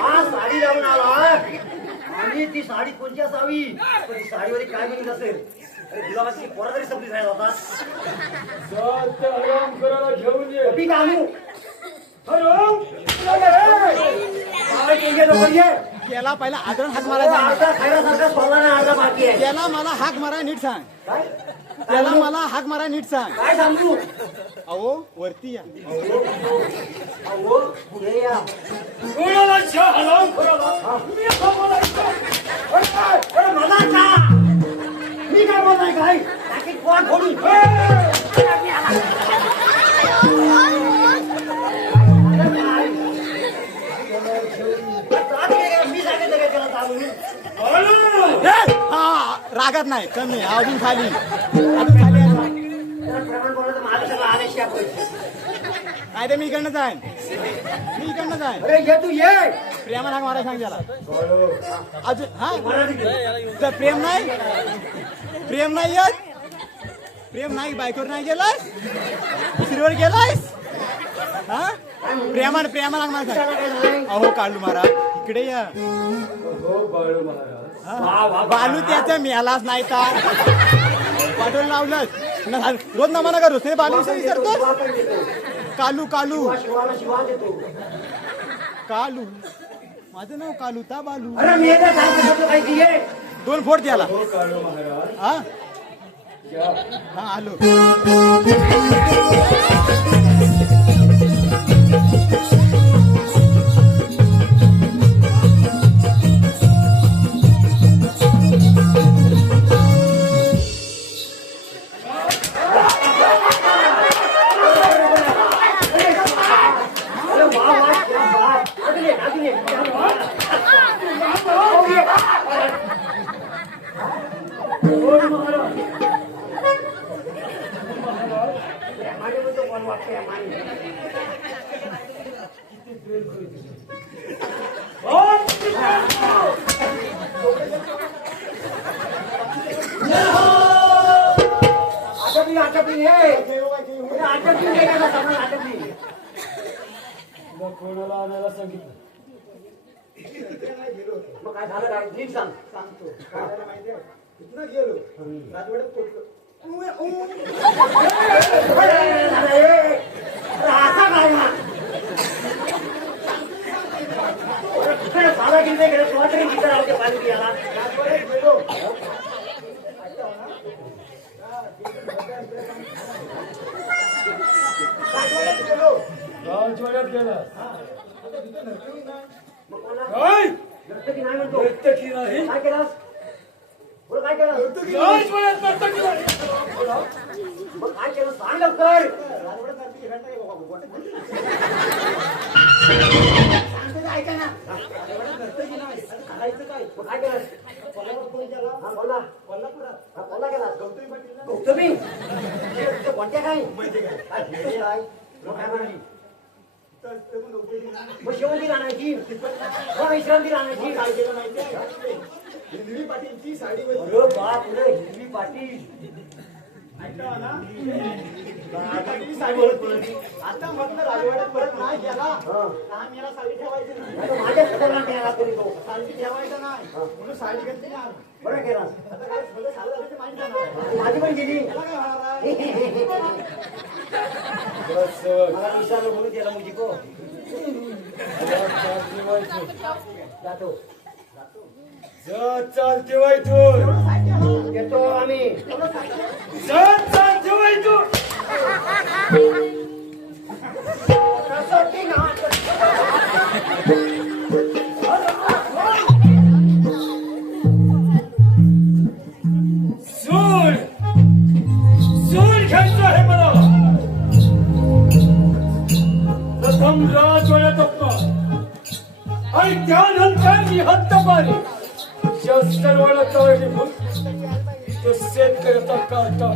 हा साडी लावून आला आणि ती साडी कोणची असावी पण ती साडीवर काय मिळत असेल. अरे गुलाबाची पोरा तरी संपली जायला होता. आराम करायला घेऊन ये. पी आणू त्याला पहिला आदरण हाक मारायचा. अर्धा खायला सोडला नाही, अर्धा बाकी आहे. त्याला मला हाक मारा नीट सांग. काय त्याला मला हाक मारा नीट सांग. काय सांगू. अहो वरती या. अहो पुढे या. कोणाला चहा आराम करायला तुम्ही असं बोलायचं. अरे मला का मी काय बोलताय काय टाकीत पोट फोडून. मी सांगितलं काय त्याला सांगून. हा रागात नाही कमी अजून खाली अजून खाली आहे. प्रमाण बोलायचं मला सगळं आल्याशिवाय पैसे. नाही तर मी इकडनं जाईन. मी इकडनं जाईन. अरे ये तू ये. प्रेमाला हाक मारा सांग त्याला. अजून हा तर प्रेम नाही. प्रेम नाही येत. प्रेम नाही बायकोवर नाही गेलास. दुसरीवर गेलास. हा प्रेमान प्रेमाला हाक मारा सांग. अहो काढू मारा इकडे या. हो बाळू महाराज. बालू त्याचा मिळालाच नाही तर पाठवून लावलंच. रोज नमाना करू ते बालू विसरतो. कालू कालू शिवाला शिवा देतो. कालू माझं नाव कालू ता बालू. अरे मी एकदा सांगतो काय की ये. 2 फोड त्याला. हो बाळू महाराज. हा या. हा आलो. कोणाला आणायला सांगितलं. मग काय झालं काय नीट सांग. सांगतो माहितीये इथनं गेलो राजवाड्यात पोचलो. असा काय सारा किल्ले गेले तरी तिथे पाणी पियाला. राजवाड्यात गेलो. राजवाड्यात गेला. मग कोणा काय नर्तकी नाही म्हणतो. नर्तकी नाही. काय केलास बोल. काय केलं राजवाड्यात नर्तकी नाही. मग काय केलं सांग लवकर. ऐका ना करायचं काय मग काय केलं. हा बोला. कोल्हापुरात हा बोला केलास. गौतमी पाटील गौतमी कोणत्या काय काय मग काय म्हणाली. मग शेवंती आणायची. मग विश्रांती आणायची. काय केलं माहितीये हिरवी पाटीलची साडी अरे बाप रे हिरवी पाटील. ऐका ना पाटील साडी बोलत. आता म्हटलं राजवाड्यात परत नाही गेला. लहान याला साडी ठेवायची नाही. माझ्या खतरनाक केला तरी तो साडी ठेवायचं नाही म्हणून साडी घेतली नाही. बरं केला. आता काय सगळं झालं झालं ते माहिती जाणार. माझी पण गेली. त्याला काय होणार आहे? मला विचारलं म्हणून त्याला मुझी को जातो. चालते वाय तू. येतो आम्ही. चालते वाय तू. सूर सूर घ्यायचं आहे मला. प्रथम राजवाड्यात आणि त्यानंतर मी हत्तपारी सर्वाला तळणी तो शेतकऱ्याचा काटा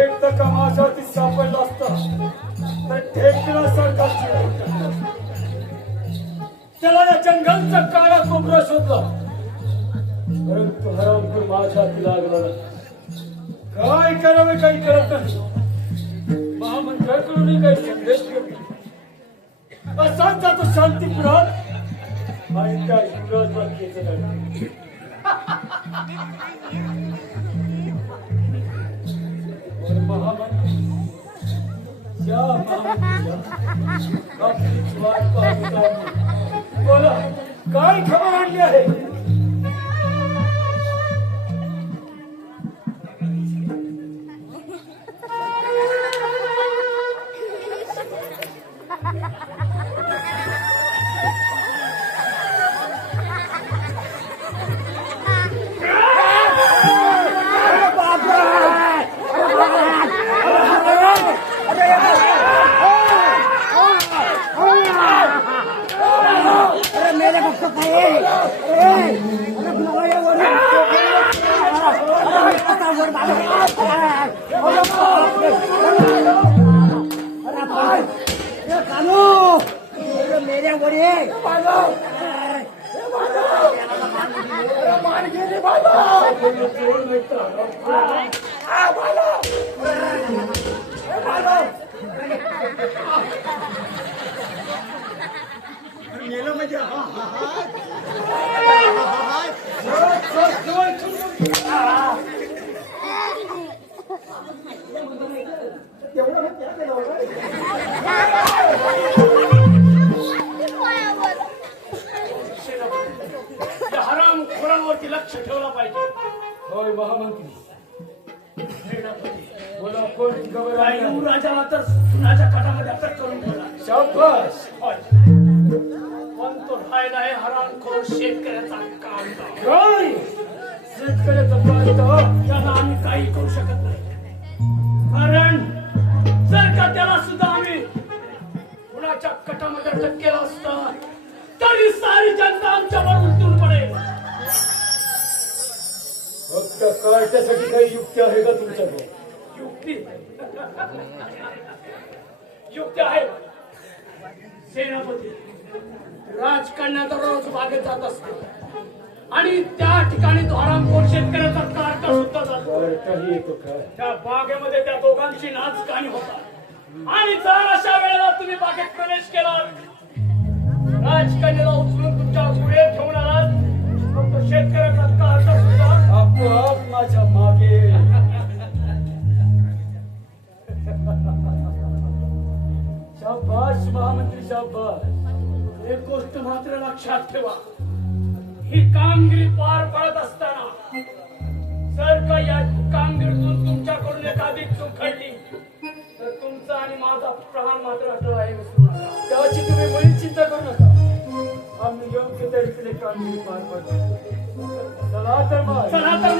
एक टक्का माझ्यावरती सापडला असता तर ठेकला सरकारची. त्याला या जंगलचा काळा कोपरा शोधला परंतु हरामखोर माझ्या हाती लागला नाही. काय करावे काही करत नाही. महामंत्र्याकडून काही संदेश घेऊन असाच जातो शांतीपुरात आणि त्या युवराज बालकेचं लग्न. और महामंत्री या महामंत्रीच्या आपलीच वाट पाहत होतो आम्ही. बोला काय खबर आणली आहे? मेलं म्हणजे हरामखोरांवरती लक्ष ठेवलं पाहिजे. होय महामंत्री. बोला कोण खबर युवराजाला तर सुनाच्या कटामध्ये अटक करून ठेवला. शाबास. पण तो राहिला आहे हरामखोर शेतकऱ्याचा कांदा. काय शेतकऱ्याचा कांदा? त्याला आम्ही काही करू शकत नाही. कारण जर का त्याला सुद्धा आम्ही कुणाच्या कटामध्ये अटक केला असता तरी सारी जनता आमच्यावर उलटून पडेल. फक्त कार्ट्यासाठी काही युक्ती आहे का तुमच्याकडे? युक्ती युक्ती आहे. सेनापती राजकारणाचा रोज बागेत जात असतो आणि त्या ठिकाणी तो हरामखोर शेतकऱ्याचा कार्टा सुद्धा जातो. त्या बागेमध्ये त्या दोघांची नाचगाणी होतात आणि जर अशा वेळेला तुम्ही बागेत प्रवेश केला, राजकन्याला उचलून तुमच्या पुढे ठेवून आलात, मग तो शेतकऱ्याचा कार्टा सुद्धा आपोआप माझ्या मागे. शाबास महामंत्री शाबास. एक गोष्ट मात्र लक्षात ठेवा, ही कामगिरी पार पडत असताना जर का या कामगिरीतून तुमच्याकडून एखादी चूक घडली तर तुमचा आणि माझा प्राण मात्र अटळ आहे. विसरू नका. त्याची तुम्ही मुळीच चिंता करू नका. आम्ही योग्य तऱ्हेने कामगिरी पार पडतो. चला तर